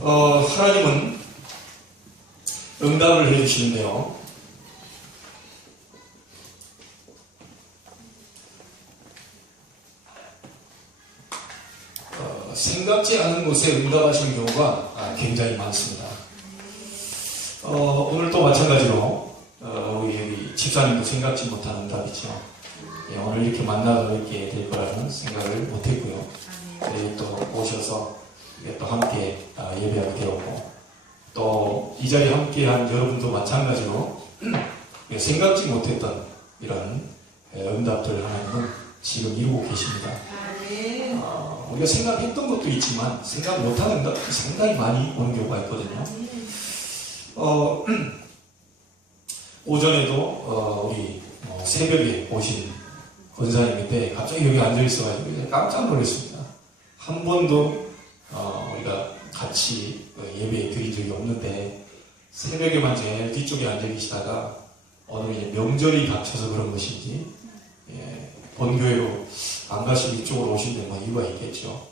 하나님은 응답을 해주시는데요. 생각지 않은 곳에 응답하시는 경우가 굉장히 많습니다. 오늘도 마찬가지로 우리 여기 집사님도 생각지 못한 응답이죠. 오늘 이렇게 만나서 이렇게 될 거라는 생각을 못했고요. 또 오셔서 또 함께 예배하게 되었고, 또 이 자리에 함께한 여러분도 마찬가지로 생각지 못했던 이런 응답들 하나님은 지금 이루고 계십니다. 우리가 생각했던 것도 있지만 생각 못한 응답도 상당히 많이 오는 경우가 있거든요. 오전에도 우리 새벽에 오신 권사님인데 갑자기 여기 앉아있어가지고 깜짝 놀랐습니다. 한 번도 우리가 같이 예배 드린 적이 없는데 새벽에만 제일 뒤쪽에 앉아 계시다가 오늘 이제 명절이 닥쳐서 그런 것인지 본교회로 안 가시고 이쪽으로 오신 데 뭐 이유가 있겠죠.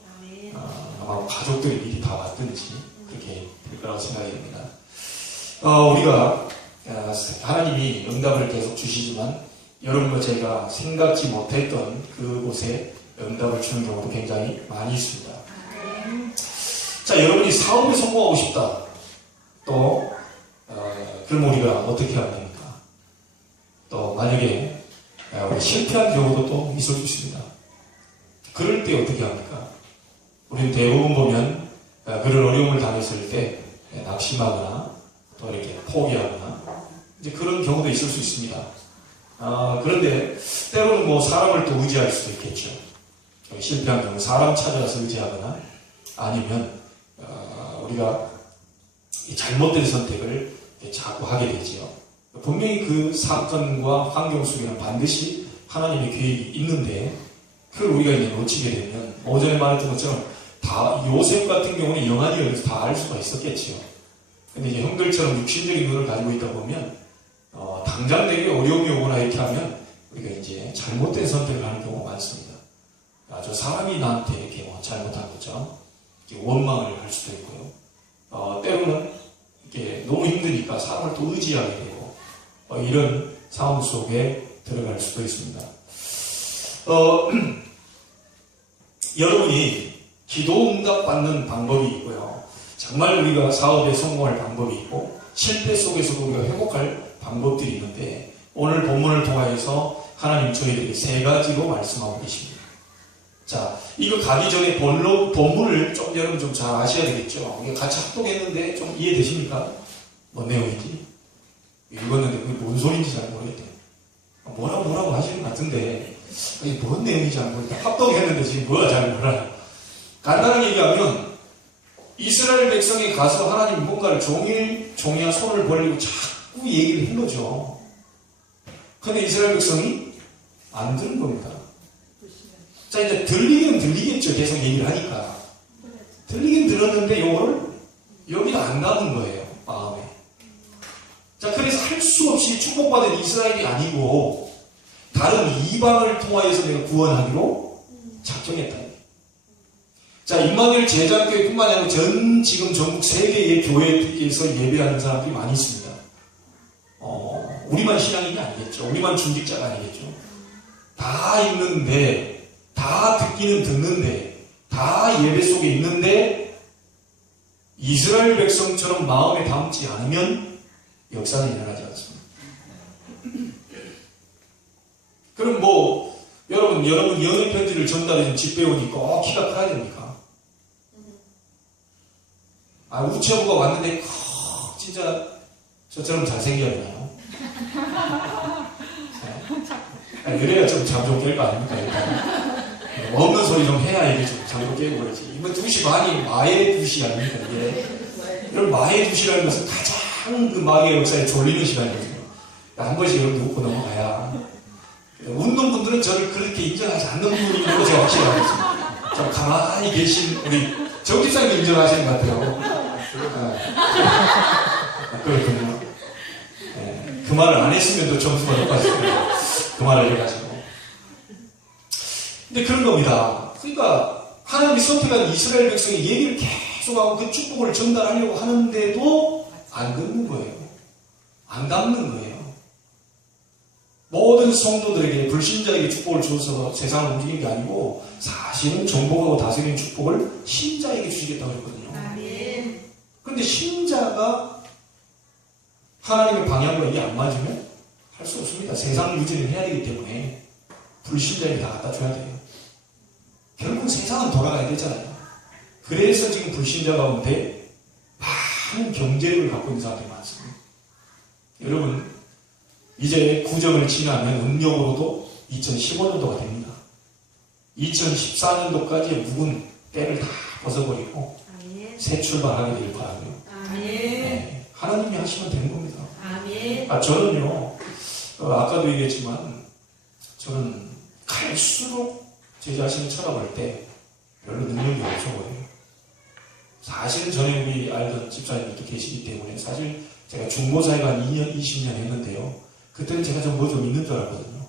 아마 가족들이 미리 다 왔든지 그렇게 될 거라고 생각이 됩니다. 우리가 하나님이 응답을 계속 주시지만 여러분과 제가 생각지 못했던 그곳에 응답을 주는 경우도 굉장히 많이 있습니다. 자, 여러분이 사업에 성공하고 싶다. 또 그럼 우리가 어떻게 해야 됩니까? 또 만약에 실패한 경우도 또 있을 수 있습니다. 그럴 때 어떻게 합니까? 우리는 대부분 보면 그런 어려움을 당했을 때 낙심하거나 또 이렇게 포기하거나 이제 그런 경우도 있을 수 있습니다. 그런데 때로는 뭐 사람을 또 의지할 수도 있겠죠. 실패한 경우 사람 찾아가서 의지하거나 아니면 우리가 잘못된 선택을 자꾸 하게 되지요. 분명히 그 사건과 환경 속에는 반드시 하나님의 계획이 있는데 그걸 우리가 이제 놓치게 되면 오전에 말했던 것처럼 다 요셉 같은 경우는 영안이 열려서 다 알 수가 있었겠지요. 근데 이제 형들처럼 육신적인 눈을 가지고 있다 보면 당장 되게 어려움이 오거나 이렇게 하면 우리가 이제 잘못된 선택을 하는 경우가 많습니다. 저 사람이 나한테 이렇게 뭐 잘못한 것처럼 이렇게 원망을 할 수도 있고요. 때로는 이렇게 너무 힘드니까 사람을 또 의지하게 되고 이런 상황 속에 들어갈 수도 있습니다. 여러분이 기도 응답 받는 방법이 있고요. 정말 우리가 사업에 성공할 방법이 있고 실패 속에서도 우리가 회복할 방법들이 있는데 오늘 본문을 통하여서 하나님 저희들에게 세 가지로 말씀하고 계십니다. 자, 이거 가기 전에 본문을 좀 여러분 좀 잘 아셔야 되겠죠. 이게 같이 합독했는데 좀 이해되십니까? 뭔 내용인지? 읽었는데 그게 뭔 소리인지 잘 모르겠대요. 뭐라고 하시는 것 같은데 이게 뭔 내용인지 잘 모르겠어요. 합독했는데 지금 뭐가 잘 몰라요. 간단하게 얘기하면 이스라엘 백성이 가서 하나님 뭔가를 종이한 손을 벌리고 자꾸 얘기를 한 거죠. 근데 이스라엘 백성이 안 들은 겁니다. 자, 이제 들리긴 들리겠죠. 계속 얘기를 하니까. 들리긴 들었는데 요거를 여기가 안 남은 거예요. 마음에. 자, 그래서 할 수 없이 축복받은 이스라엘이 아니고 다른 이방을 통하여서 내가 구원하기로 작정했다. 자, 임마누엘 제자교회뿐만 아니라 지금 전국 세계의 교회에서 예배하는 사람들이 많이 있습니다. 우리만 신앙인이 아니겠죠. 우리만 중직자가 아니겠죠. 다 있는데, 다 듣기는 듣는데, 다 예배 속에 있는데, 이스라엘 백성처럼 마음에 담지 않으면 역사는 일어나지 않습니다. 그럼 뭐, 여러분 연애 편지를 전달해준 집배원이 꼭 키가 커야 됩니까? 우체부가 왔는데 진짜 저처럼 잘생겨야 되나요? 이래야 좀 잠 좀 깰 거 아닙니까? 일단. 없는 소리 좀 해야 이게 좀 잠 좀 깨고 그러지. 이번 2시 반이 마의 2시 아닙니까? 이게. 여러분 마의 2시라는 것은 가장 그 마의 역사에 졸리는 시간이거든요. 한 번씩 여러분 웃고 넘어가야. 운동분들은 저를 그렇게 인정하지 않는 분인 걸로 제가 확실하고 있습니다. 좀 가만히 계신 우리 정집사님 인정하시는 것 같아요. 그렇군요. 그 말을 안 했으면 또 점수가 높아질 거예요. 그 말을 해가지고. 근데 그런 겁니다. 그러니까 하나님이 선택한 이스라엘 백성이 얘기를 계속하고 그 축복을 전달하려고 하는데도 안 걷는 거예요. 안 갚는 거예요. 모든 성도들에게, 불신자에게 축복을 주어서 세상을 움직이는 게 아니고 사실은 정복하고 다스리는 축복을 신자에게 주시겠다고 했거든요. 그런데 신자가 하나님의 방향과 이게 안 맞으면 할 수 없습니다. 세상 유지는 해야 되기 때문에 불신자에게 다 갖다 줘야 돼요. 결국 세상은 돌아가야 되잖아요. 그래서 지금 불신자 가운데 많은 경제력을 갖고 있는 사람들이 많습니다. 여러분, 이제 구정을 지나면 음력으로도 2015년도가 됩니다. 2014년도까지 묵은 때를 다 벗어버리고 새 출발하게 되길 바라고요. 네, 하나님이 하시면 되는 겁니다. 저는요, 아까도 얘기했지만 저는 갈수록 제 자신을 쳐다볼 때 별로 능력이 없어 보여요. 사실은 전에 우리 알던 집사님들도 계시기 때문에 사실 제가 중보사회가 한 2년, 20년 했는데요. 그때는 제가 좀 뭐 좀 있는 줄 알았거든요.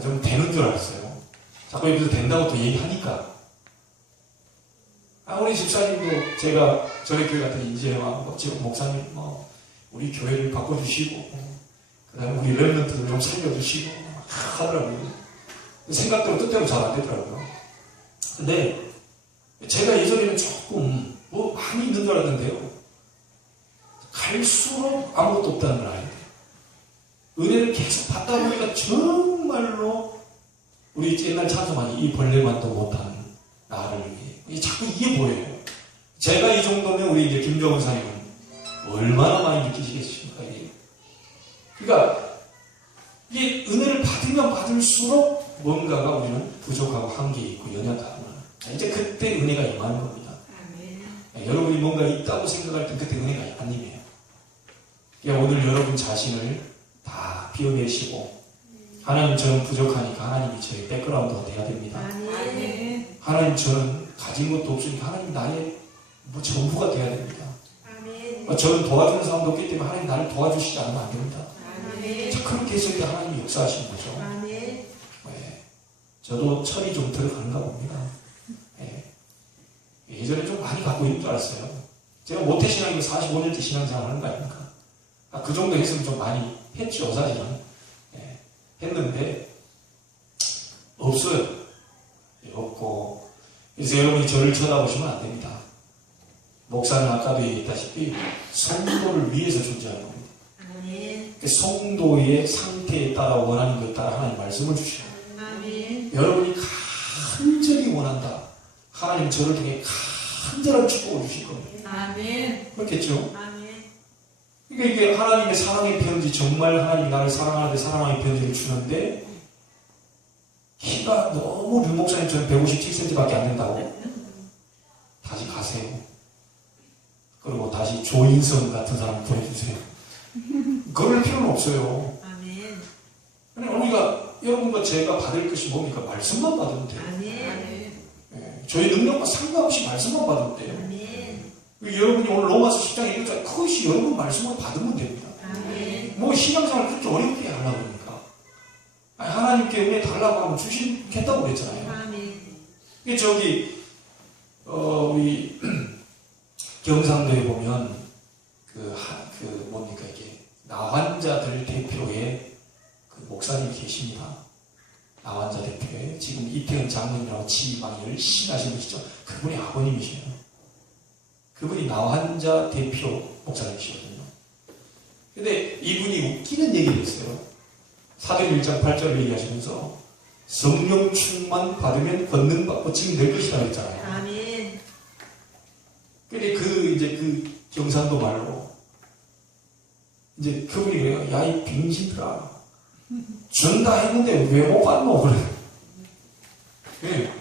좀 되는 줄 알았어요. 자꾸 여기서 된다고 또 얘기하니까. 우리 집사님도 제가 저희 교회 같은 인재와 지금 목사님, 우리 교회를 바꿔주시고, 그 다음에 우리 랩런트를 좀 살려주시고, 하더라고요. 생각대로 뜻대로 잘 안 되더라고요. 근데 제가 예전에는 조금 많이 있는 줄 알았는데요. 갈수록 아무것도 없다는 걸 알아야 돼요. 은혜를 계속 받다 보니까 정말로 우리 옛날 찬송하니 이 벌레만도 못한 나를 위해 자꾸 이게 보여요. 제가 이 정도면 우리 이제 김정은 사님은 얼마나 많이 느끼시겠습니까? 이게. 그러니까 이게 은혜를 받으면 받을수록 뭔가가 우리는 부족하고 한계 있고 연약하구나. 이제 그때 은혜가 임하는 겁니다. 여러분이 뭔가 있다고 생각할 때 그때 은혜가 안 임해요. 그러니까 오늘 여러분 자신을 다 비워내시고 하나님 저는 부족하니까 하나님이 저의 백그라운드가 돼야 됩니다. 하나님 저는 가진 것도 없으니까 하나님 나의 전부가 돼야 됩니다. 저는 도와주는 사람도 없기 때문에 하나님 나를 도와주시지 않으면 안 됩니다. 자, 그렇게 했을 때 하나님이 역사하시는 거죠. 네. 저도 철이 좀 들어가는가 봅니다. 네. 예전에 좀 많이 갖고 있는 줄 알았어요. 제가 모태신앙이고 45년째 신앙생활 하는 거 아닙니까? 그 정도 했으면 좀 많이 했죠, 사실은. 네. 했는데 없어요. 없고. 그래서 여러분이 저를 쳐다보시면 안 됩니다. 목사는 아까도 얘기했다시피 성도를 위해서 존재하는 겁니다. 성도의 상태에 따라 원하는 것에 따라 하나님 말씀을 주셔요. 여러분이 간절히 원한다. 하나님 저를 통해 간절한 축복을 주실 겁니다. 그렇겠죠? 그러니까 이게 하나님의 사랑의 편지, 정말 하나님이 나를 사랑하는데 사랑의 편지를 주는데 키가 너무 류 목사님처럼 157cm밖에 안 된다고? 다시 가세요. 그리고 다시 조인성 같은 사람 보내주세요. 그럴 필요는 없어요. 우리가 여러분과 제가 받을 것이 뭡니까? 말씀만 받으면 돼요. 네, 저희 능력과 상관없이 말씀만 받으면 돼요. 여러분이 오늘 로마서 10장 읽었잖아요. 그것이 여러분 말씀을 받으면 됩니다. 뭐 신앙생활을 그렇게 어렵게 하려고 그러니까. 하나님께 은혜 달라고 하면 주시겠다고 그랬잖아요. 저기 우리 경상도에 보면 뭡니까 이게 나환자들 대표의 그 목사님이 계십니다. 나환자 대표에 지금 이태원 장로님하고 지휘방 열심히 하시는 분이죠. 그분이 아버님이시네요. 그분이 나환자 대표 목사님이시거든요. 근데 이분이 웃기는 얘기를 했어요. 사도행 1장 8절을 얘기하시면서 성령 충만 받으면 권능 받고 증인 될 것이라고 했잖아요. 근데 그 경상도 말로 이제 그분이 그래요. 야, 이 빙신들아. 준다 했는데 왜 못 받노? 그래. 네.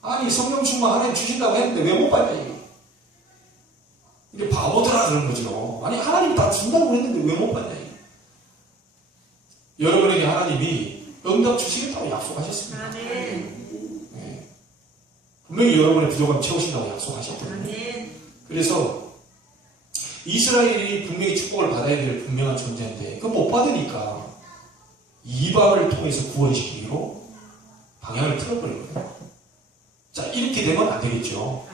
아니, 성령 충만 하나님 주신다고 했는데 왜 못 받냐, 이게. 이게 바보더라, 그런 거죠. 아니, 하나님이 다 준다고 했는데 왜 못 받냐, 이게. 여러분에게 하나님이 응답 주시겠다고 약속하셨습니다. 네. 분명히 여러분의 부족함 채우신다고 약속하셨거든요. 그래서 이스라엘이 분명히 축복을 받아야 될 분명한 존재인데 그거 못 받으니까 이방을 통해서 구원시키기로 방향을 틀어버린 거예요. 자, 이렇게 되면 안 되겠죠.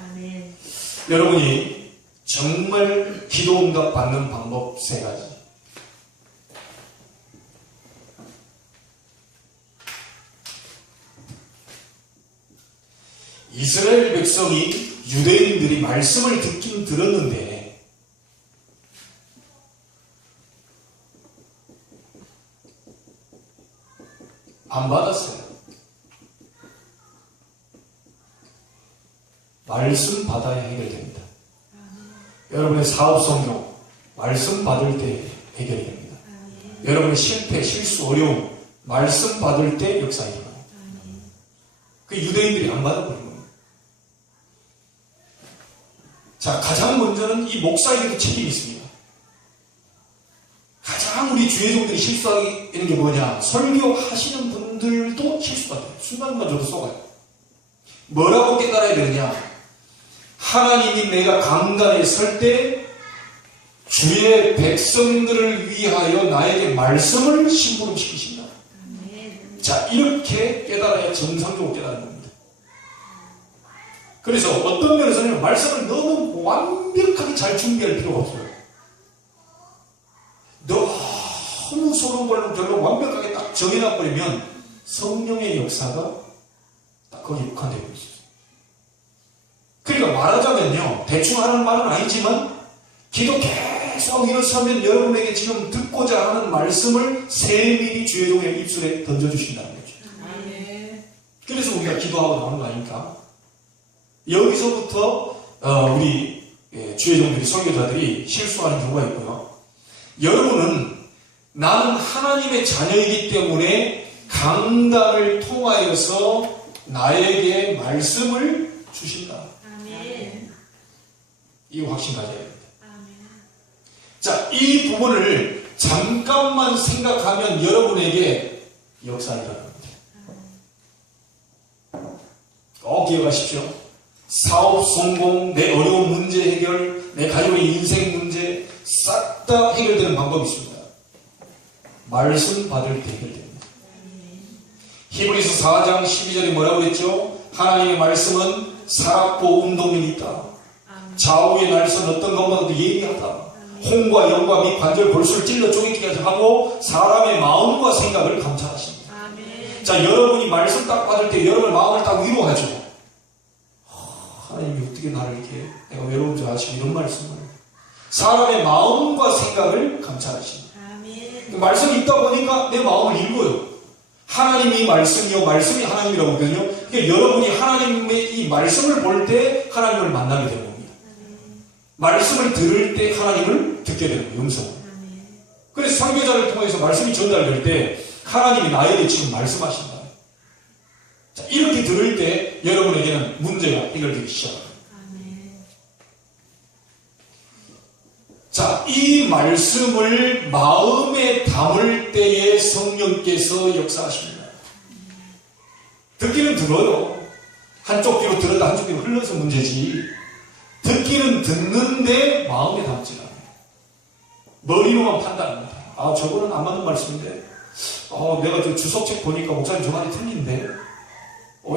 여러분이 정말 기도 응답 받는 방법 3가지. 이스라엘 백성이, 유대인들이 말씀을 듣긴 들었는데 안 받았어요. 말씀 받아야 해결됩니다. 여러분의 사업 성공, 말씀 받을 때 해결이 됩니다. 여러분의 실패, 실수, 어려움, 말씀 받을 때 역사가 일어나요. 그 유대인들이 안 받아버린 겁니다. 자, 가장 먼저는 이 목사에게도 책임이 있습니다. 가장 우리 주회종들이 실수하는 게 뭐냐? 설교하시는 분들도 실수가 돼요. 순간순간 저도 속아요. 뭐라고 깨달아야 되느냐? 하나님이 내가 강단에 설 때 주의 백성들을 위하여 나에게 말씀을 심부름시키신다. 자, 이렇게 깨달아야 정상적으로 깨달는 겁니다. 그래서 어떤 면에서는 말씀을 너무 완벽하게 잘 준비할 필요가 없어요. 너무 소름걸음결로 완벽하게 딱 정해놔버리면 성령의 역사가 딱 거기 육한되고 있어요. 그러니까 말하자면요, 대충 하는 말은 아니지만 기도 계속 일어서면 여러분에게 지금 듣고자 하는 말씀을 세밀히 주의종의 입술에 던져주신다는 거죠. 그래서 우리가 기도하고 나오는 거 아닙니까? 여기서부터 우리 주의종들이, 설교자들이 실수하는 경우가 있고요. 여러분은 나는 하나님의 자녀이기 때문에 강단을 통하여서 나에게 말씀을 주신다. 이 확신 가져야 됩니다. 자, 이 부분을 잠깐만 생각하면 여러분에게 역사가 일어납니다. 꼭 기억하십시오. 사업 성공, 내 어려운 문제 해결, 내 가족의 인생 문제 싹 다 해결되는 방법이 있습니다. 말씀 받을 때 해결됩니다. 히브리서 4장 12절에 뭐라고 그랬죠? 하나님의 말씀은 살았고 운동력이 있다. 좌우의 날선 어떤 것보다도 예리하다. 홍과 영과 및 관절 골수를 찔러 쪼개기까지 하고 사람의 마음과 생각을 감찰하십니다. 자, 여러분이 말씀 딱 받을 때 여러분의 마음을 딱 위로하죠. 하나님이 어떻게 나를 이렇게 내가 외로운 줄 아시고 이런 말씀을. 사람의 마음과 생각을 감찰하십니다. 그 말씀이 있다 보니까 내 마음을 읽어요. 하나님이 말씀이요, 말씀이 하나님이라고 하거든요. 그러니까 여러분이 하나님의 이 말씀을 볼 때 하나님을 만나게 되는 겁니다. 말씀을 들을 때 하나님을 듣게 되는 거예요, 음성을. 그래서 선교자를 통해서 말씀이 전달될 때 하나님이 나에게 지금 말씀하신다. 자, 이렇게 들을 때 여러분에게는 문제가 해결되기 시작합니다. 자, 이 말씀을 마음에 담을 때에 성령께서 역사하십니다. 듣기는 들어요. 한쪽 귀로 들었다 한쪽 귀로 흘러서 문제지. 듣기는 듣는데 마음에 담지가 않아요. 머리로만 판단합니다. 아, 저거는 안 맞는 말씀인데. 내가 저 주석책 보니까 목사님 저 말이 틀린데.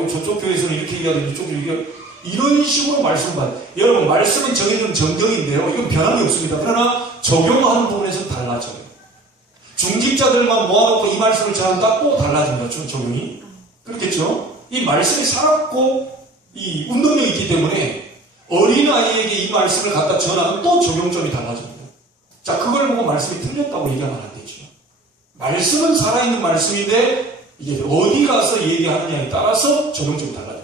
저쪽 교회에서는 이렇게 얘기하는데 이쪽 교회 이런 식으로 말씀 받아요. 여러분, 말씀은 정해진 정경인데요. 이건 변함이 없습니다. 그러나 적용하는 부분에서 달라져요. 중직자들만 모아놓고 이 말씀을 전한다 또 달라집니다. 적용이. 그렇겠죠? 이 말씀이 살았고 이 운동력이 있기 때문에 어린아이에게 이 말씀을 갖다 전하면 또 적용점이 달라집니다. 자, 그걸 보고 말씀이 틀렸다고 얘기하면 안 되죠. 말씀은 살아있는 말씀인데 이게 어디 가서 얘기하느냐에 따라서 적용점이 달라져요.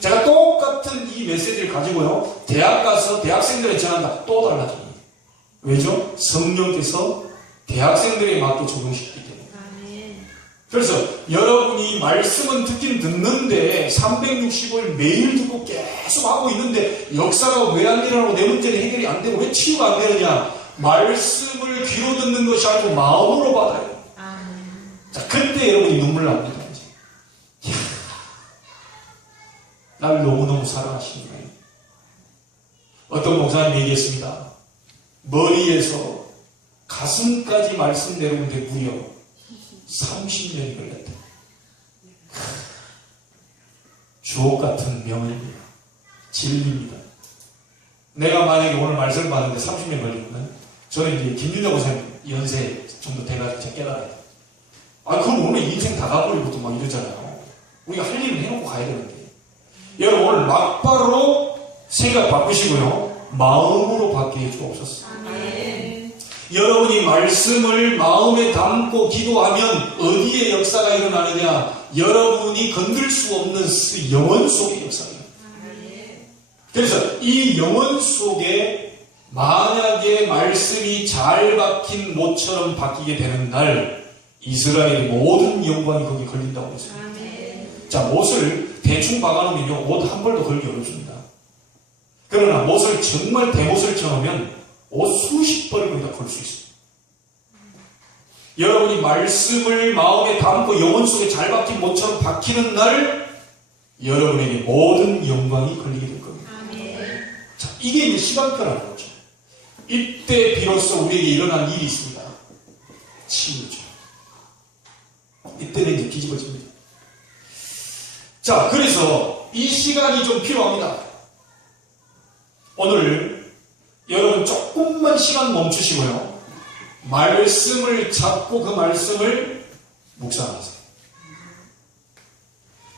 제가 똑같은 이 메시지를 가지고요, 대학 가서 대학생들에 전한다 또 달라집니다. 왜죠? 성령께서 대학생들에 맞게 적용시키기 때문에. 그래서 여러분이 말씀은 듣긴 듣는데 365일 매일 듣고 계속 하고 있는데 역사가 왜 안 일어나고 내 문제는 해결이 안 되고 왜 치유가 안 되느냐? 말씀을 귀로 듣는 것이 아니고 마음으로 받아요. 자, 그때 여러분이 눈물 납니다. 이제. 나를 너무너무 사랑하시는 거예요. 어떤 목사님이 얘기했습니다. 머리에서 가슴까지 말씀 내려오는데 무려 30년이 걸렸다. 주옥 같은 명언입니다. 진리입니다. 내가 만약에 오늘 말씀 받는데 30년 걸리면 저는 이제 김윤아 고사님 연세 정도 돼가지고 제가 깨달아요. 그럼 오늘 인생 다 가버리고 또 막 이러잖아요. 우리가 할 일은 해놓고 가야 되는데. 여러분 오늘 막바로 생각 바꾸시고요. 마음으로 받게 해주옵소서. 여러분이 말씀을 마음에 담고 기도하면 어디에 역사가 일어나느냐? 여러분이 건들 수 없는 영혼 속의 역사입니다. 그래서 이 영혼 속에 만약에 말씀이 잘 박힌 못처럼 바뀌게 되는 날 이스라엘의 모든 영광이 거기에 걸린다고 했습니다. 자, 못을 대충 박아놓으면요 옷 한 벌도 걸기 어렵습니다. 그러나 못을 정말 대못을 쳐놓으면 옷 수십 벌 거기다 걸 수 있습니다. 여러분이 말씀을 마음에 담고 영혼 속에 잘 박힌 못처럼 박히는 날 여러분에게 모든 영광이 걸리게 될 겁니다. 자, 이게 이제 시간표라는 거죠. 이때 비로소 우리에게 일어난 일이 있습니다. 치유죠. 이때는 이제 뒤집어집니다. 자, 그래서 이 시간이 좀 필요합니다. 오늘 여러분 조금만 시간 멈추시고요. 말씀을 잡고 그 말씀을 묵상하세요.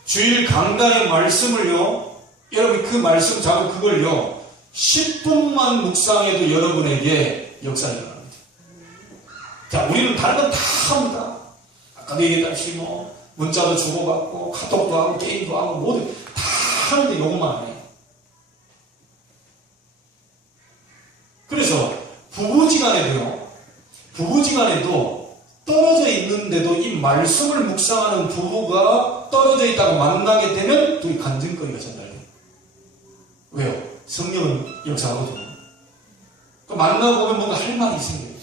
주일 강단의 말씀을요, 여러분 그 말씀 잡고 그걸요, 10분만 묵상해도 여러분에게 역사가 일어납니다. 자, 우리는 다른 건 다 합니다. 아까도 얘기했다시피 뭐 문자도 주고받고 카톡도 하고 게임도 하고 모두 다 하는데 요것만 안 해요. 그래서 부부지간에도 떨어져 있는데도 이 말씀을 묵상하는 부부가 떨어져 있다고 만나게 되면 둘이 간증거리가 전달돼요. 왜요? 성령은 역사하거든요. 만나보면 뭔가 할 말이 생겨요.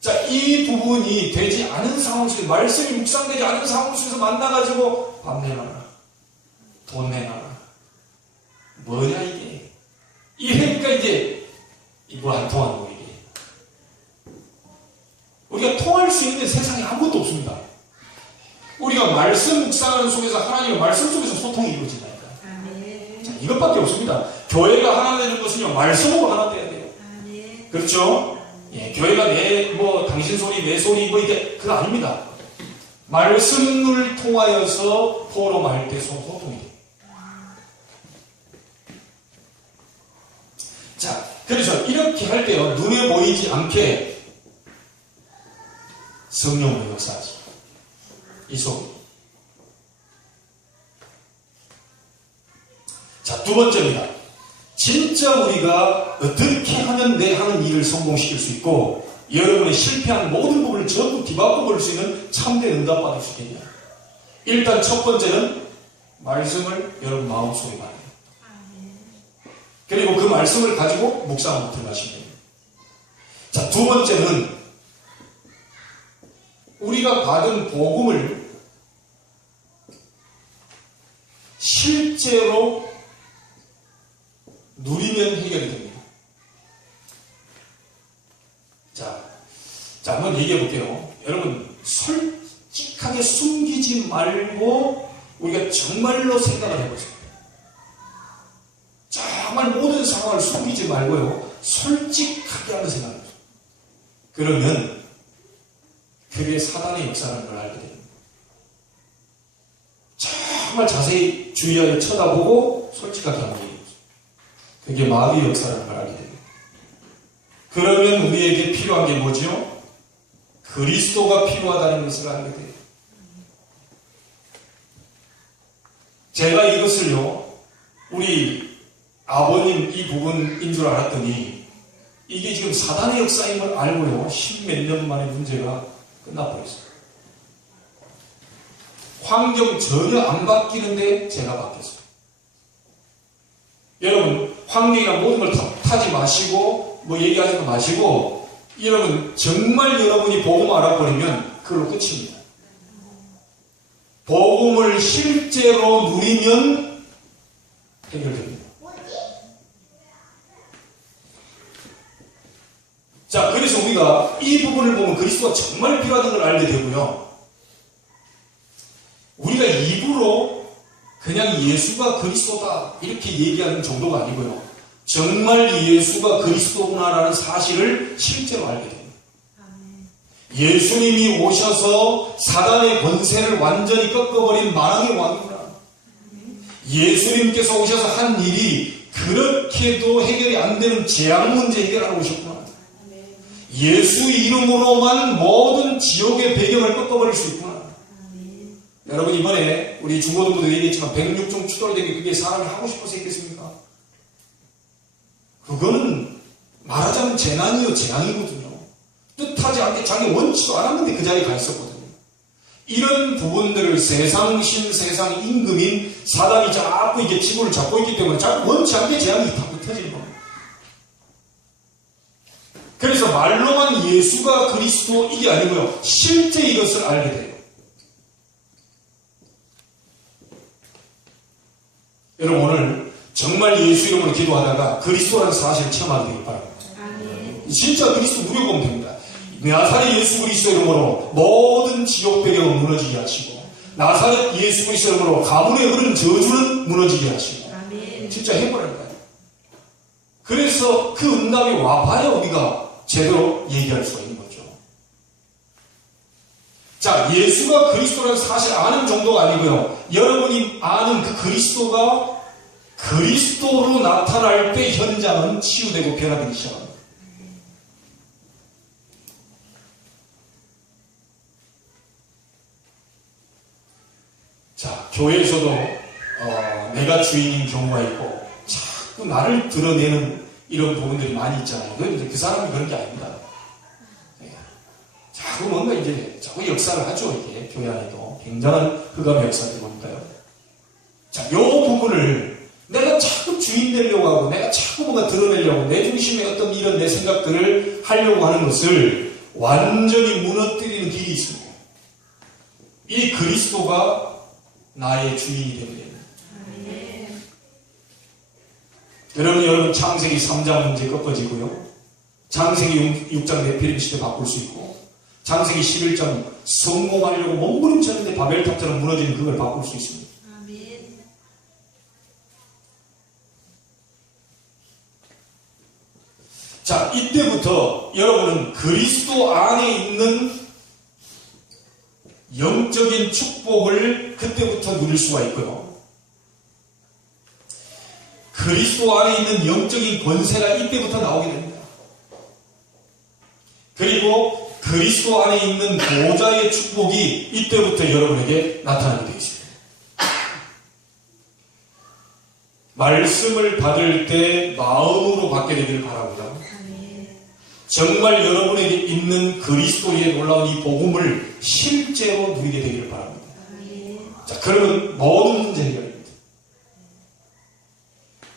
자, 이 부분이 되지 않은 상황 속에서, 말씀이 묵상되지 않은 상황 속에서 만나가지고 밥 내놔라, 돈 내놔라, 뭐냐 이게, 이러니까 이제 뭐 안 통하는 거예요. 이게 우리가 통할 수 있는 세상에 아무것도 없습니다. 우리가 말씀 묵상하는 속에서 하나님의 말씀 속에서 소통이 이루어진다니까. 자, 이것밖에 없습니다. 교회가 하나 되는 것은요, 말씀으로 하나 돼야 돼요. 그렇죠? 예, 교회가 당신 소리, 내 소리, 이게, 그거 아닙니다. 말씀을 통하여서 포럼할 때 소통이 돼요. 자, 그래서 이렇게 할 때요, 눈에 보이지 않게 성령으로 역사하지. 이 속에. 자, 두 번째입니다. 진짜 우리가 어떻게 하면 내 하는 일을 성공시킬 수 있고 여러분의 실패한 모든 부분을 전부 뒤바꿔 볼 수 있는 참된 응답 받을 수 있겠냐. 일단 첫 번째는 말씀을 여러분 마음속에 받아요. 그리고 그 말씀을 가지고 묵상하고 들어가시면 됩니다. 자, 두 번째는 우리가 받은 복음을 실제로 누리면 해결이 됩니다. 자, 한번 얘기해 볼게요. 여러분, 솔직하게 숨기지 말고 우리가 정말로 생각을 해보세요. 정말 모든 상황을 숨기지 말고요, 솔직하게 한번 생각해 보세요. 그러면 그게 사단의 역사라는 걸 알게 됩니다. 정말 자세히 주의하여 쳐다보고 솔직하게 한번 얘기해 보세요. 그게 마귀의 역사라는 걸 알게 됩니다. 그러면 우리에게 필요한 게 뭐죠? 그리스도가 필요하다는 것을 알게 돼요. 제가 이것을요, 우리 아버님 이 부분인 줄 알았더니 이게 지금 사단의 역사인 걸 알고요, 10몇 년 만에 문제가 끝나버렸어요. 환경 전혀 안 바뀌는데 제가 바뀌었어요. 여러분, 환경이나 모든 걸 탓하지 마시고 얘기하지 마시고, 여러분 정말 여러분이 복음 알아버리면 그걸로 끝입니다. 복음을 실제로 누리면 해결됩니다. 자, 그래서 우리가 이 부분을 보면 그리스도가 정말 필요하다는 걸 알게 되고요, 우리가 입으로 그냥 예수가 그리스도다 이렇게 얘기하는 정도가 아니고요, 정말 예수가 그리스도구나라는 사실을 실제로 알게 됩니다. 예수님이 오셔서 사단의 권세를 완전히 꺾어버린 만왕의 왕이구나. 예수님께서 오셔서 한 일이 그렇게도 해결이 안 되는 재앙 문제 해결하러 오셨구나. 예수 이름으로만 모든 지옥의 배경을 꺾어버릴 수 있구나. 여러분, 이번에 우리 중고등부도 얘기했지만 106종 추돌되기 그게 사람이 하고 싶어서 했겠습니까? 그거는 말하자면 재난이요 재앙이거든요. 뜻하지 않게 자기 원치도 않았는데 그 자리에 가 있었거든요. 이런 부분들을 세상신, 세상 임금인 사단이 자꾸 이게 지구를 잡고 있기 때문에 자꾸 원치 않게 재앙이 다 터지는 겁니다. 그래서 말로만 예수가 그리스도 이게 아니고요. 실제 이것을 알게 돼요. 여러분, 오늘 정말 예수 이름으로 기도하다가 그리스도라는 사실을 체험하게 되길 바랍니다. 진짜 그리스도 누려보면 됩니다. 나사렛 예수 그리스도 이름으로 모든 지옥 배경은 무너지게 하시고, 나사렛 예수 그리스도 이름으로 가문에 흐르는 저주는 무너지게 하시고, 진짜 해보라는 거예요. 그래서 그 응답이 와봐야 우리가 제대로 얘기할 수가 있는 거죠. 자, 예수가 그리스도라는 사실 아는 정도가 아니고요. 여러분이 아는 그 그리스도가 그리스도로 나타날 때 현장은 치유되고 변화되기 시작합니다. 자, 교회에서도 내가 주인인 경우가 있고 자꾸 나를 드러내는 이런 부분들이 많이 있잖아요. 그건 이제 그 사람이 그런 게 아닙니다. 네. 자꾸 뭔가 이제 자꾸 역사를 하죠. 이게 교회 안에도 굉장한 흑암의 역사를 보니까요. 자, 요 부분을 내가 자꾸 주인 되려고 하고 내가 자꾸 뭔가 드러내려고 내 중심에 어떤 이런 내 생각들을 하려고 하는 것을 완전히 무너뜨리는 길이 있습니다. 이 그리스도가 나의 주인이 되면 됩니다. 여러분 창세기 3장 문제 꺾어지고요. 창세기 6장 네피림 시대 바꿀 수 있고, 창세기 11장 성공하려고 몸부림쳤는데 바벨탑처럼 무너지는 그걸 바꿀 수 있습니다. 자, 이때부터 여러분은 그리스도 안에 있는 영적인 축복을 그때부터 누릴 수가 있고요. 그리스도 안에 있는 영적인 권세가 이때부터 나오게 됩니다. 그리고 그리스도 안에 있는 보좌의 축복이 이때부터 여러분에게 나타나게 되어 있습니다. 말씀을 받을 때 마음으로 받게 되기를 바랍니다. 정말 여러분에게 있는 그리스도의 놀라운 이 복음을 실제로 누리게 되기를 바랍니다. 자, 그러면 모든 문제 해결입니다.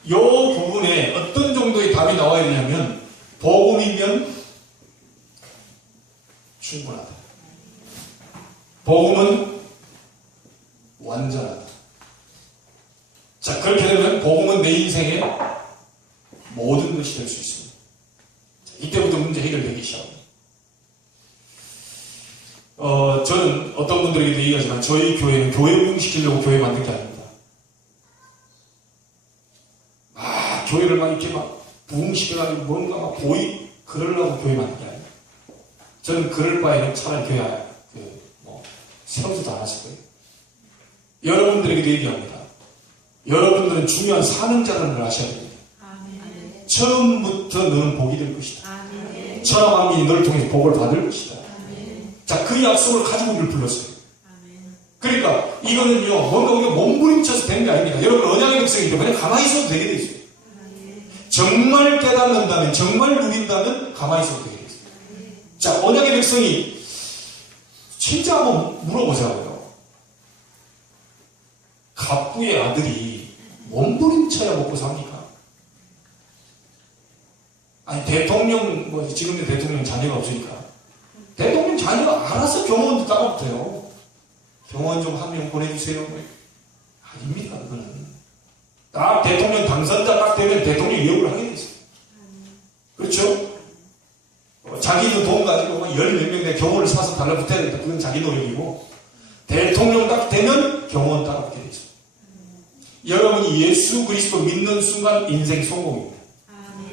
이 부분에 어떤 정도의 답이 나와야 되냐면, 복음이면 충분하다. 복음은 완전하다. 자, 그렇게 되면 복음은 내 인생의 모든 것이 될 수 있습니다. 이때부터 문제 해결되기 시작합니다. 저는 어떤 분들에게도 얘기하지만 저희 교회는 교회 운영시키려고 교회 만든 게 아닙니다. 교회를 막 이렇게 막 부흥시켜가지고 뭔가 막 그러려고 교회 만든 게 아닙니다. 저는 그럴 바에는 차라리 교회 세우지도 않았을 거예요. 여러분들에게도 얘기합니다. 여러분들은 중요한 사명자라는 걸 아셔야 됩니다. 처음부터 너는 복이 될 것이다. 천하만민이 너를 통해서 복을 받을 것이다. 자, 그 약속을 가지고 우리를 불렀어요. 그러니까 이거는요, 뭔가 우리가 몸부림쳐서 된 게 아닙니다. 여러분, 언약의 백성이니까 그냥 가만히 있어도 되게 돼 있어요. 정말 깨닫는다면, 정말 누린다면 가만히 있어도 되게 돼 있어요. 자, 언약의 백성이 진짜 한번 물어보자고요. 갑부의 아들이 몸부림쳐야 먹고 삽니까? 아니, 대통령, 지금의 대통령 자녀가 없으니까. 대통령 자녀가 알아서 경호원도 따라붙어요. 경호원 좀 한 명 보내주세요. 아닙니다, 그거는. 딱 대통령 당선자 딱 되면 대통령 위협을 하게 됐어요. 그렇죠? 자기도 돈 가지고 열 몇 명 내 경호를 사서 달라붙어야 된다. 그건 자기 노력이고, 대통령 딱 되면 경호원 따라붙게 되죠. 여러분이 예수 그리스도 믿는 순간 인생 성공입니다.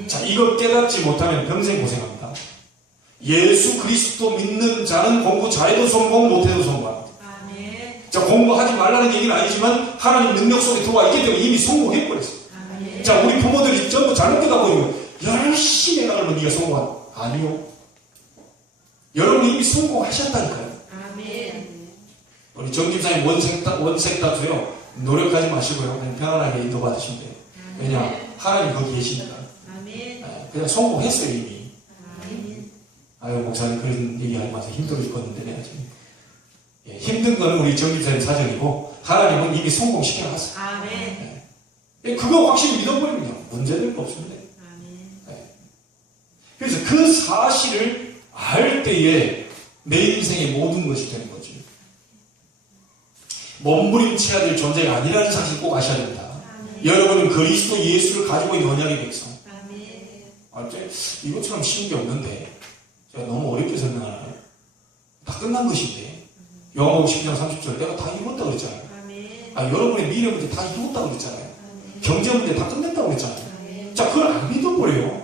자, 이거 깨닫지 못하면 평생 고생합니다. 예수 그리스도 믿는 자는 공부 잘해도 성공, 못해도 성공합니다. 자, 공부하지 말라는 얘기는 아니지만 하나님 능력 속에 들어와 있기 때문에 이미 성공해버렸어요. 자, 우리 부모들이 전부 잘못되다 보이면 열심히 해나가면 네가 성공한. 아니요. 여러분이 이미 성공하셨다니까요. 우리 정집사님 원색 다투요. 노력하지 마시고요. 그냥 편안하게 인도받으시면 돼요. 왜냐? 하나님 거기 계시니까. 그냥 성공했어요, 이미. 아유, 목사님 그런 얘기하지 마세요. 힘들어 죽겠는데 내가 지금. 예, 힘든 거는 우리 정집사님 사정이고 하나님은 이미 성공시켜놨어요. 예, 그거 확실히 믿어버리면 문제될 거 없습니다. 예. 그래서 그 사실을 알 때에 내 인생의 모든 것이 되는 거죠. 몸부림쳐야 될 존재가 아니라는 사실 꼭 아셔야 됩니다. 여러분은 그리스도 예수를 가지고 있는 언약의 백성. 이것처럼 쉬운 게 없는데 제가 너무 어렵게 설명하나요? 다 끝난 것인데 요한복음 12장 30절 내가 다 이뤘다고 그랬잖아요. 여러분의 미래 문제 다 이뤘다고 그랬잖아요. 경제 문제 다 끝냈다고 그랬잖아요. 자, 그걸 안 믿어버려요.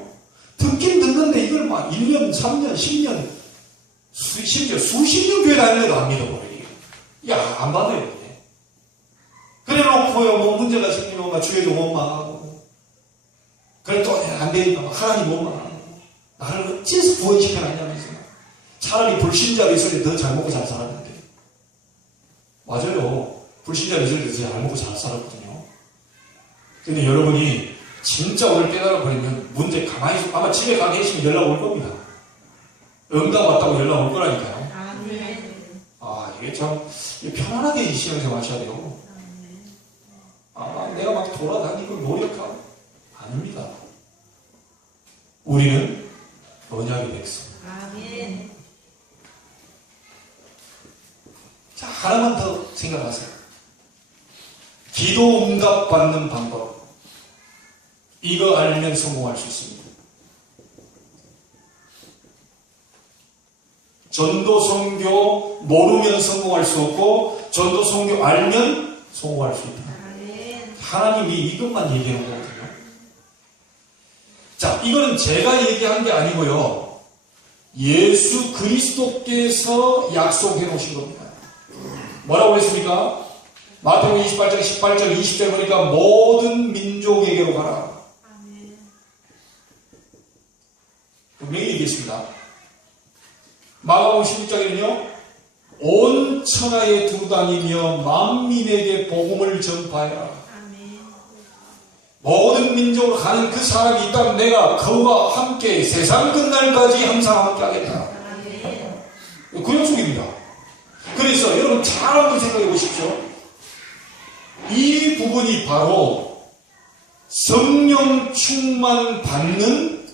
듣긴 듣는데 이걸 막 1년, 3년, 10년 심지어 수십 년 교회 다니려도 안 믿어버려요. 야, 안 받아요. 그래 놓고요, 뭐 문제가 생기면 막 주에도 원망하고 그래 또 안 되니까 막 하나님 원망하고 나를 어째서 구원시켜놨냐면서 차라리 불신자로 있을 때 더 잘 먹고 잘 살았는데. 맞아요. 불신자로 있을 때 더 잘 먹고 잘 살았거든요. 근데 여러분이 진짜 오늘 깨달아 버리면 문제 가만히 있어. 아마 집에 가 계시면 연락 올 겁니다. 응답 왔다고 연락 올 거라니까요. 이게 참 편안하게 신앙생활 하셔야 돼요. 내가 막 돌아다니고 노력하고 아닙니다. 우리는 언약의 백성. 자, 하나만 더 생각하세요. 기도 응답 받는 방법. 이거 알면 성공할 수 있습니다. 전도 선교 모르면 성공할 수 없고 전도 선교 알면 성공할 수 있다. 하나님이 이것만 얘기하는 거거든요. 자, 이거는 제가 얘기한 게 아니고요. 예수 그리스도께서 약속해 놓으신 겁니다. 뭐라고 했습니까? 마태복음 28장 18절 20절 보니까 모든 민족에게로 가라. 분명히 얘기했습니다. 마가복음 16장에는요. 온 천하에 두루다니며 만민에게 복음을 전파해라. 모든 민족으로 가는 그 사람이 있다면 내가 그와 함께 세상 끝날까지 항상 함께 하겠다. 그 약속입니다. 그래서 여러분 잘 한번 생각해 보십시오. 이 부분이 바로 성령 충만 받는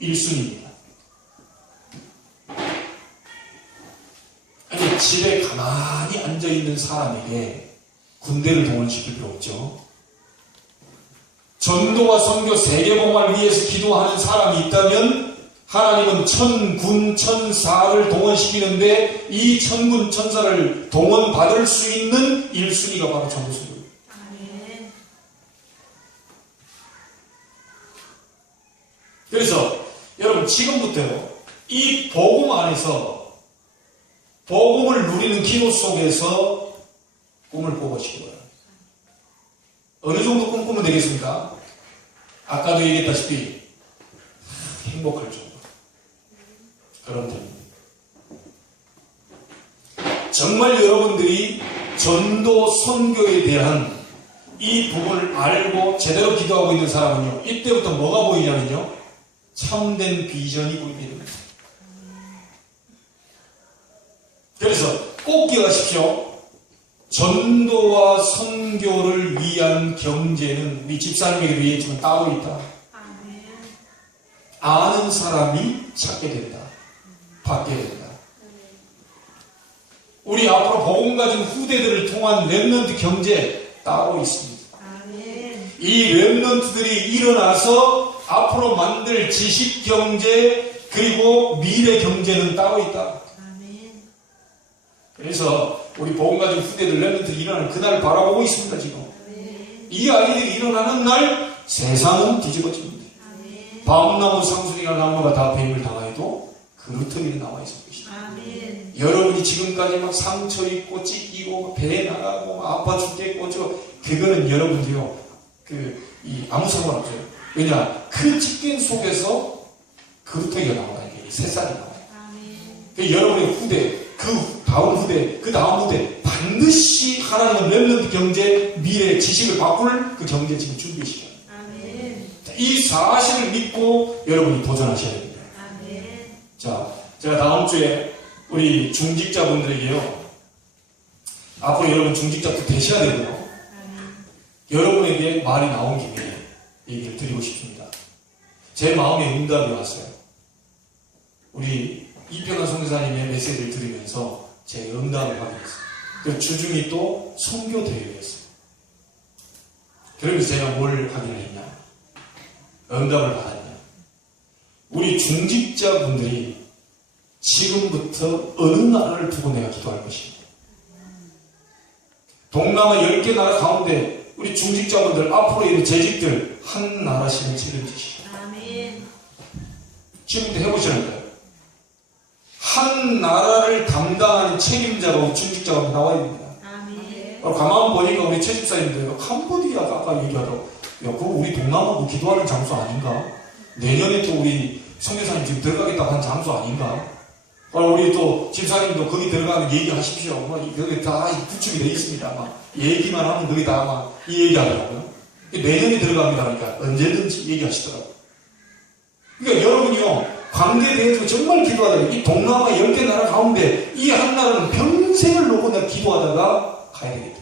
1순위입니다. 아니, 집에 가만히 앉아있는 사람에게 군대를 동원시킬 필요 없죠. 전도와 선교 세계복음을 위해서 기도하는 사람이 있다면 하나님은 천군 천사를 동원시키는데 이 천군 천사를 동원받을 수 있는 1순위가 바로 전도선교입니다. 그래서 여러분 지금부터요, 이 복음 안에서 복음을 누리는 기도 속에서 꿈을 꿔보시기 바랍니다. 어느 정도 꿈꾸면 되겠습니까? 아까도 얘기했다시피 행복할 정도. 그럼 됩니다. 정말 여러분들이 전도 선교에 대한 이 부분을 알고 제대로 기도하고 있는 사람은요, 이때부터 뭐가 보이냐면요, 참된 비전이 보이게 됩니다. 그래서 꼭 기억하십시오. 전도와 선교를 위한 경제는 우리 집사님에게도 얘기했지만 따로 있다. 아는 사람이 찾게 된다. 받게 된다. 우리 앞으로 복음 가진 후대들을 통한 렘넌트 경제 따로 있습니다. 이 렘넌트들이 일어나서 앞으로 만들 지식 경제 그리고 미래 경제는 따로 있다. 그래서 우리 복음 가진 후대들 렘넌트 일어나는 그날을 바라보고 있습니다. 지금 이 아이들이 일어나는 날 세상은 뒤집어집니다. 밤나무 상수리가 나무가 다 배임을 당하여도 그루터기는 남아있을 것이다. 아멘. 여러분이 지금까지 막 상처 입고 찢기고 배 나가고 아파 죽겠고 그거는 여러분들요 이 아무 상관없어요. 왜냐 그 찢긴 속에서 그루터기가 나온다는 게 새살이 나와요. 그 여러분의 후대 그 다음 후대 그 다음 후대 반드시 하나님은 렘넌트 경제 미래 지식을 바꿀 그 경제 지금 준비시켜요. 이 사실을 믿고 여러분이 도전하셔야 됩니다. 자, 제가 다음 주에 우리 중직자분들에게요. 앞으로 여러분 중직자도 되셔야 되고요. 여러분에게 말이 나온 김에 얘기를 드리고 싶습니다. 제 마음에 응답이 왔어요. 우리 이평환 선교사님의 메시지를 들으면서 제 응답을 확인했어요. 그 주중이 또 선교 대회였어요. 그러면서 제가 뭘 확인을 했냐? 응답을 받았냐? 우리 중직자분들이 지금부터 어느 나라를 두고 내가 기도할 것입니다. 동남아 10개 나라 가운데 우리 중직자분들 앞으로 있는 재직들 한 나라씩은 책임지시죠. 지금부터 해보시라니까요. 한 나라를 담당하는 책임자가 중직자가 나와야 됩니다. 가만 보니까 우리 최 집사님들 캄보디아 아까 얘기하더라고. 야, 그거 우리 동남아 기도하는 장소 아닌가? 내년에 또 우리 선교사님 지금 들어가겠다고 한 장소 아닌가? 우리 또 집사님도 거기 들어가는 얘기하십시오. 거기 다 구축이 되어 있습니다. 얘기만 하면 거기 다 이 얘기하더라고요. 내년에 들어갑니다. 그러니까 언제든지 얘기하시더라고요. 그러니까 여러분이요, 관계에 대해서 정말 기도하다가 이 동남아 10개 나라 가운데 이 한 나라는 평생을 놓고 내가 기도하다가 가야 되겠다.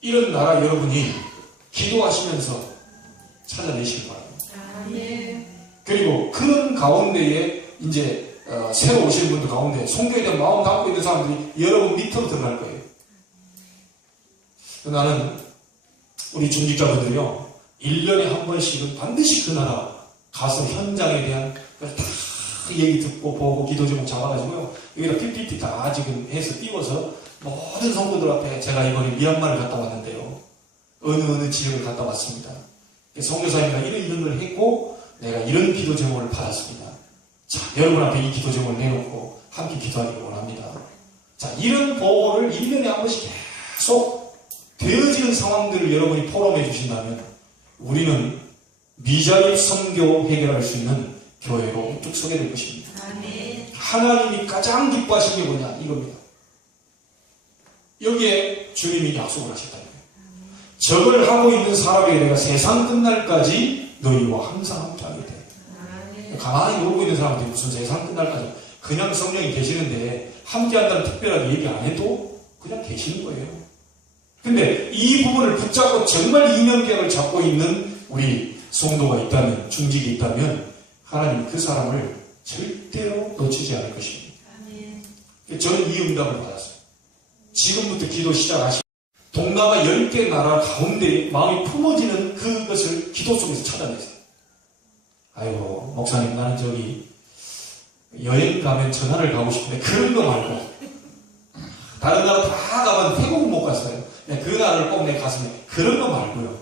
이런 나라 여러분이 기도하시면서 찾아내시기 바랍니다. 그리고 그런 가운데에 이제 새로 오시는 분들 가운데 선교에 대한 마음 갖고 있는 사람들이 여러분 밑으로 들어갈 거예요. 나는 우리 중직자분들이요 1년에 한 번씩은 반드시 그 나라 가서 현장에 대한 다 얘기 듣고 보고 기도 제목 잡아가지고요 여기다 PPT 다 지금 해서 띄워서 모든 성도들 앞에 제가 이번에 미얀마를 갔다 왔는데요 어느 지역을 갔다 왔습니다. 선교사님과 이런 걸 했고 내가 이런 기도 제목을 받았습니다. 자, 여러분 앞에 이 기도 제목을 내놓고 함께 기도하기를 원합니다. 자, 이런 보고를 1년에 한 번씩 계속 되어지는 상황들을 여러분이 포럼해 주신다면 우리는 미자립 선교 해결할 수 있는 교회로 쭉 서게 될 것입니다. 하나님이 가장 기뻐하시는 게 뭐냐? 이겁니다. 여기에 주님이 약속을 하셨다는 거예요. 적을 하고 있는 사람에게 내가 세상 끝날까지 너희와 항상 함께하게 돼. 가만히 놀고 있는 사람들이 무슨 세상 끝날까지 그냥 성령이 계시는데 함께한다는 특별하게 얘기 안 해도 그냥 계시는 거예요. 근데 이 부분을 붙잡고 정말 이면계약을 잡고 있는 우리 성도가 있다면, 중직이 있다면 하나님 그 사람을 절대로 놓치지 않을 것입니다. 저는 이 응답을 받았어요. 지금부터 기도 시작하시고 동남아 10개 나라 가운데 마음이 품어지는 그것을 기도 속에서 찾아내세요. 아이고 목사님 나는 저기 여행 가면 전화를 가고 싶은데 그런 거 말고 다른 나라 다 가봤는데 태국은 못 갔어요. 그 나라를 꼭 내 가슴에 그런 거 말고요.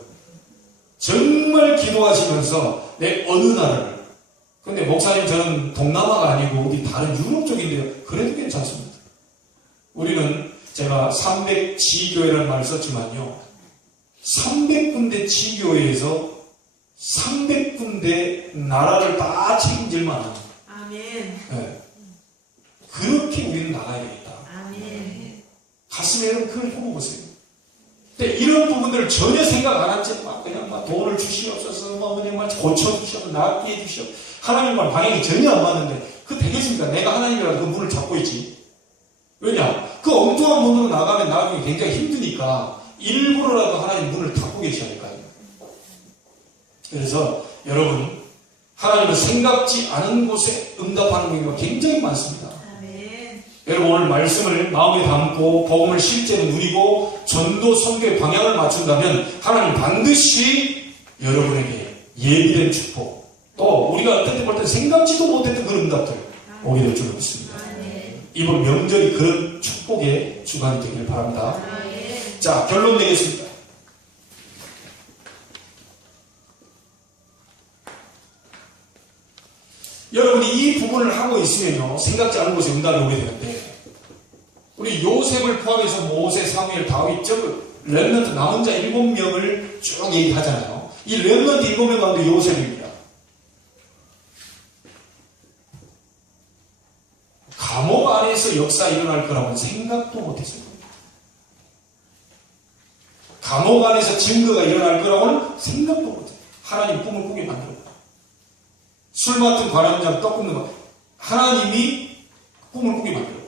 정말 기도하시면서 내 어느 나라를 근데 목사님 저는 동남아가 아니고 어디 다른 유럽 쪽인데요. 그래도 괜찮습니다. 우리는 제가 300 지교회라는 말을 썼지만요. 300군데 지교회에서 300군데 나라를 다 책임질 만한 네. 그렇게 우리는 나가야 되겠다. 가슴에 여러분 그걸 해보세요. 근데 이런 부분들을 전혀 생각 안 한 채 그냥 돈을 주시옵소서 그냥 고쳐주시옵소서 낫게 해주시옵소서 하나님과 방향이 전혀 안 맞는데 그거 되겠습니까? 내가 하나님이라도 그 문을 잡고 있지. 왜냐? 그 엉뚱한 문으로 나가면 나중에 굉장히 힘드니까 일부러라도 하나님 문을 닫고 계셔야 될까요? 그래서 여러분 하나님은 생각지 않은 곳에 응답하는 경우가 굉장히 많습니다. 여러분 오늘 말씀을 마음에 담고 복음을 실제로 누리고 전도 선교의 방향을 맞춘다면 하나님 반드시 여러분에게 예비된 축복 또 우리가 어떤 때 볼 때 생각지도 못했던 그런 응답들 오게 될 줄 믿습니다. 이번 명절이 그런 축복의 주간이 되길 바랍니다. 자 결론 내겠습니다. 여러분이 이 부분을 하고 있으면요, 생각지 않은 곳에 응답이 오게 되는데, 우리 요셉을 포함해서 모세, 사무엘, 다윗, 렘넌트 남은 자 7명을 쭉 얘기하잖아요. 이 렘넌트 7명 가운데 요셉입니다. 감옥 안에서 역사 일어날 거라고는 생각도 못했어요. 감옥 안에서 증거가 일어날 거라고는 생각도 못해요. 하나님 꿈을 꾸게 만들었다. 술 맡은 관원장 떡 굽는 거 하나님이 꿈을 꾸게 만들어요.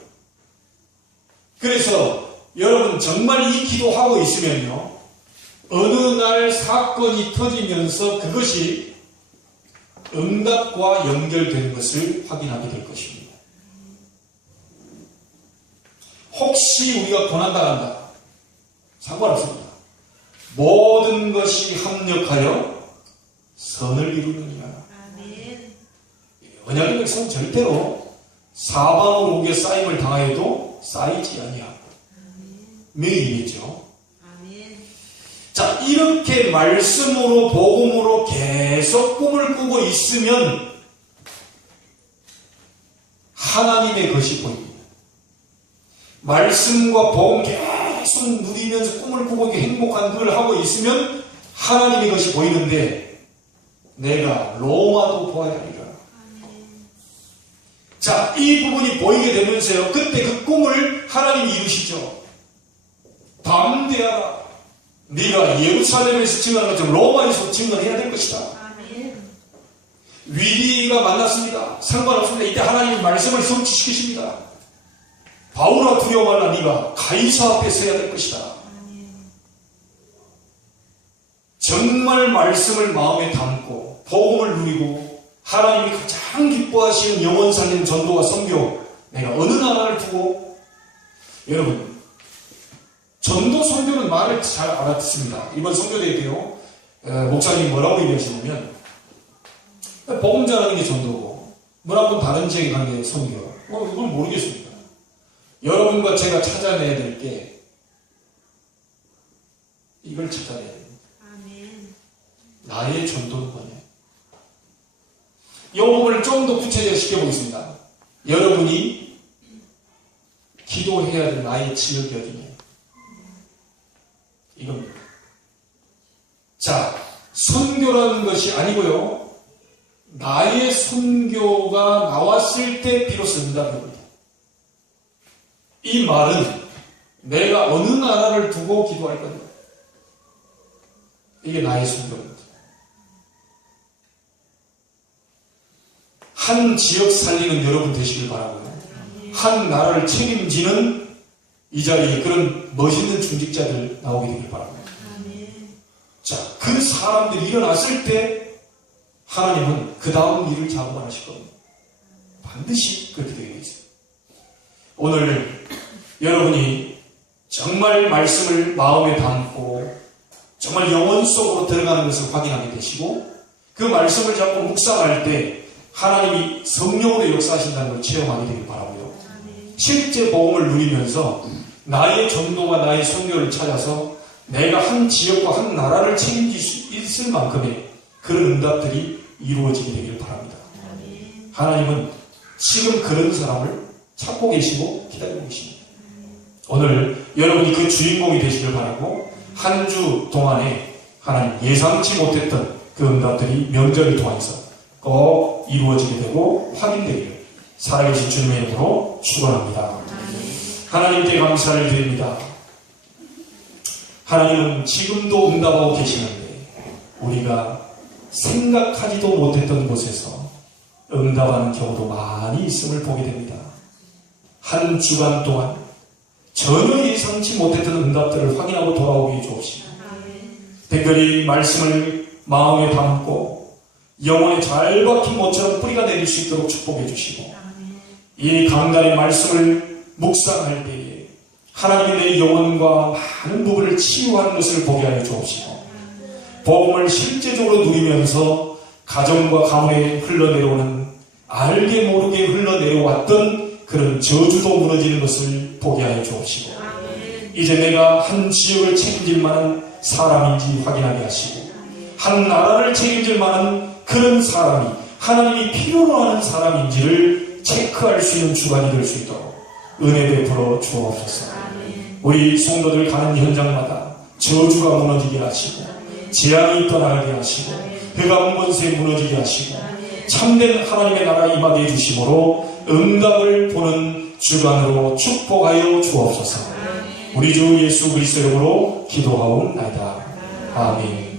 그래서 여러분 정말 이 기도하고 있으면요, 어느 날 사건이 터지면서 그것이 응답과 연결되는 것을 확인하게 될 것입니다. 혹시 우리가 고난당한다, 상관없습니다. 모든 것이 합력하여 선을 이루느니라. 언약의 백성은 절대로 사방으로 옥에 쌓임을 당하여도 쌓이지 아니하고 명이겠죠. 자, 이렇게 말씀으로 복음으로 계속 꿈을 꾸고 있으면 하나님의 것이 보입니다. 말씀과 복음 계속 누리면서 꿈을 꾸고 이렇게 행복한 그걸 하고 있으면 하나님의 것이 보이는데, 내가 로마도 보아야 하리라. 자, 이 부분이 보이게 되면서요, 그때 그 꿈을 하나님이 이루시죠. 담대하라. 네가 예루살렘에서 증언한 것처럼 로마에서 증언해야 될 것이다. 위기가 만났습니다. 상관없습니다. 이때 하나님의 말씀을 성취시키십니다. 바울아 두려워 말라. 네가 가이사 앞에 서야 될 것이다. 정말 말씀을 마음에 담고 복음을 누리고 하나님이 가장 기뻐하시는 영원 살리는 전도와 선교, 내가 어느 나라를 두고, 여러분 전도 선교는 말을 잘 알아듣습니다. 이번 선교대회 때요, 목사님이 뭐라고 얘기하시냐면, 복음 전하는 게 전도고 문화권 다른 지역에 가는 게 선교. 이걸 모르겠습니다. 여러분과 제가 찾아내야 될 게 이걸 찾아내야 됩니다. 나의 전도는 뭐냐? 이 부분을 좀 더 구체적으로 시켜보겠습니다. 여러분이 기도해야 될 나의 지역이 어디냐? 이겁니다. 자, 선교라는 것이 아니고요, 나의 선교가 나왔을 때 비로소 응답이 옵니다. 이 말은 내가 어느 나라를 두고 기도할 건가? 이게 나의 선교입니다. 한 지역 살리는 여러분 되시길 바라고요. 한 나라를 책임지는 이 자리에 그런 멋있는 중직자들 나오게 되길 바랍니다. 자, 그 사람들이 일어났을 때 하나님은 그 다음 일을 작업하실 겁니다. 반드시 그렇게 되어 있어요. 오늘 여러분이 정말 말씀을 마음에 담고 정말 영혼 속으로 들어가는 것을 확인하게 되시고, 그 말씀을 잡고 묵상할 때 하나님이 성령으로 역사하신다는 걸 체험하게 되길 바라고요. 실제 복음을 누리면서 나의 전도와 나의 선교를 찾아서 내가 한 지역과 한 나라를 책임질 수 있을 만큼의 그런 응답들이 이루어지게 되길 바랍니다. 하나님은 지금 그런 사람을 찾고 계시고 기다리고 계십니다. 오늘 여러분이 그 주인공이 되시길 바라고, 한 주 동안에 하나님 예상치 못했던 그 응답들이 명절을 통해서 꼭 이루어지게 되고 확인되기를 살아계신 주님의 이름으로 축원합니다. 하나님께 감사를 드립니다. 하나님은 지금도 응답하고 계시는데 우리가 생각하지도 못했던 곳에서 응답하는 경우도 많이 있음을 보게 됩니다. 한 주간 동안 전혀 예상치 못했던 응답들을 확인하고 돌아오게 주옵시고, 특별히 말씀을 마음에 담고 영혼에 잘 박힌 모처럼 뿌리가 내릴 수 있도록 축복해 주시고, 이 강단의 말씀을 묵상할 때에 하나님이 내 영혼과 많은 부분을 치유하는 것을 보게 하여 주옵시고, 복음을 실제적으로 누리면서 가정과 가문에 흘러내려오는, 알게 모르게 흘러내려왔던 그런 저주도 무너지는 것을 보게 하여 주옵시고, 이제 내가 한 지역을 책임질 만한 사람인지 확인하게 하시고, 한 나라를 책임질 만한 그런 사람이 하나님이 필요로 하는 사람인지를 체크할 수 있는 주간이 될 수 있도록 은혜 베풀어 주옵소서. 우리 성도들 가는 현장마다 저주가 무너지게 하시고 재앙이 떠나게 하시고 회감 권세 무너지게 하시고 참된 하나님의 나라 임하게 해주심으로 응답을 보는 주간으로 축복하여 주옵소서. 우리 주 예수 그리스도 이름으로 기도하옵나이다. 아멘.